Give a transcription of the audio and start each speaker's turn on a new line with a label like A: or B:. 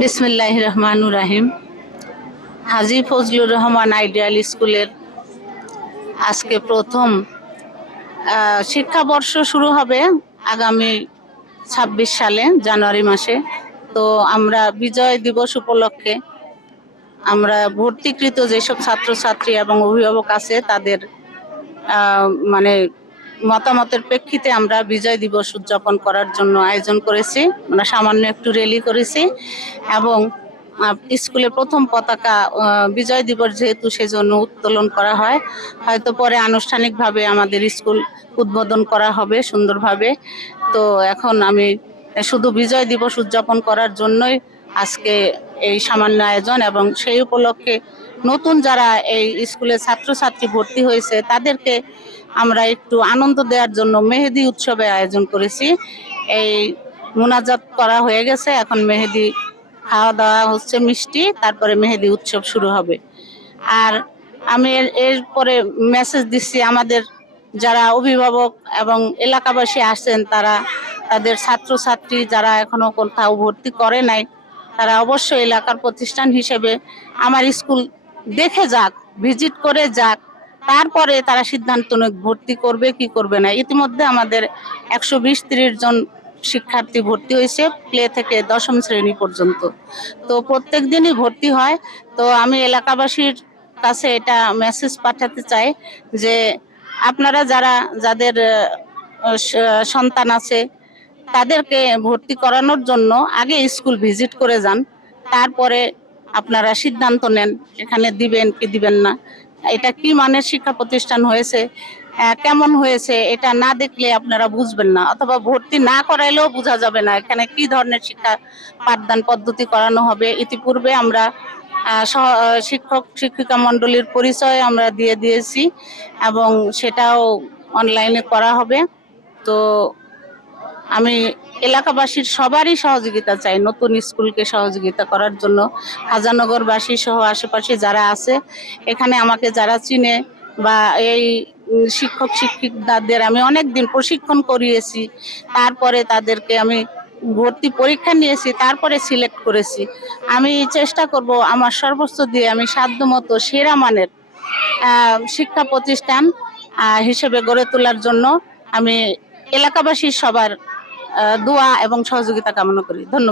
A: বিসমিল্লাহ রহমানুর রাহিম হাজি ফজলুর রহমান আইডিয়াল স্কুলের আজকে প্রথম শিক্ষাবর্ষ শুরু হবে আগামী ছাব্বিশ সালে, জানুয়ারি মাসে। তো আমরা বিজয় দিবস উপলক্ষে আমরা ভর্তিকৃত যেসব ছাত্রছাত্রী এবং অভিভাবক আছে, তাদের মানে মতামতের প্রেক্ষিতে আমরা বিজয় দিবস উদযাপন করার জন্য আয়োজন করেছি। আমরা সামান্য একটু র্যালি করেছি এবং স্কুলে প্রথম পতাকা বিজয় দিবস যেহেতু সেজন্য উত্তোলন করা হয়, হয়তো পরে আনুষ্ঠানিকভাবে আমাদের স্কুল উদ্বোধন করা হবে সুন্দরভাবে। তো এখন আমি শুধু বিজয় দিবস উদযাপন করার জন্যই আজকে এই সামান্য আয়োজন এবং সেই উপলক্ষে নতুন যারা এই স্কুলে ছাত্রছাত্রী ভর্তি হয়েছে, তাদেরকে আমরা একটু আনন্দ দেওয়ার জন্য মেহেদি উৎসবে আয়োজন করেছি। এই মোনাজাত করা হয়ে গেছে, এখন মেহেদি খাওয়া দাওয়া হচ্ছে মিষ্টি, তারপরে মেহেদি উৎসব শুরু হবে। আর আমি এর- এরপরে মেসেজ দিচ্ছি আমাদের যারা অভিভাবক এবং এলাকাবাসী আসছেন, তারা, তাদের ছাত্রছাত্রী যারা এখনও কোথাও ভর্তি করে নাই, তারা অবশ্যই এলাকার প্রতিষ্ঠান হিসেবে আমার স্কুল দেখে যাক ভিজিট করে যাক। তারপরে তারা সিদ্ধান্ত ভর্তি করবে কি করবে না। ইতিমধ্যে আমাদের একশো বিশ ত্রিশ জন শিক্ষার্থী ভর্তি হয়েছে, প্লে থেকে দশম শ্রেণি পর্যন্ত। তো প্রত্যেক দিনই ভর্তি হয়। তো আমি এলাকাবাসীর কাছে এটা মেসেজ পাঠাতে চাই যে, আপনারা যারা, যাদের সন্তান আছে, তাদেরকে ভর্তি করানোর জন্য আগে স্কুল ভিজিট করে যান। তারপরে আপনারা সিদ্ধান্ত নেন, এখানে দিবেন কি দিবেন না। এটা কি মানের শিক্ষা প্রতিষ্ঠান হয়েছে কেমন হয়েছে, এটা না দেখলে আপনারা বুঝবেন না। অথবা ভর্তি না করাইলেও বোঝা যাবে না এখানে কি ধরনের শিক্ষা পাঠদান পদ্ধতি করানো হবে। ইতিপূর্বে আমরা শিক্ষক, শিক্ষিকা মণ্ডলীর পরিচয় আমরা দিয়ে দিয়েছি এবং সেটাও অনলাইনে করা হবে। তো আমি এলাকাবাসীর সবারই সহযোগিতা চাই, নতুন স্কুলকে সহযোগিতা করার জন্য। হাজানগরবাসী সহ আশেপাশে যারা আছে, এখানে আমাকে যারা চিনে বা এই শিক্ষক, শিক্ষিকাদের আমি অনেক দিন প্রশিক্ষণ করিয়েছি, তারপরে তাদেরকে আমি ভর্তি পরীক্ষা নিয়েছি, তারপরে সিলেক্ট করেছি। আমি চেষ্টা করব আমার সর্বোচ্চ দিয়ে আমি সাধ্যমতো সেরা মানের শিক্ষা প্রতিষ্ঠান হিসেবে গড়ে তোলার জন্য আমি এলাকাবাসীর সবার দোয়া এবং সহযোগিতা কামনা করি। ধন্যবাদ।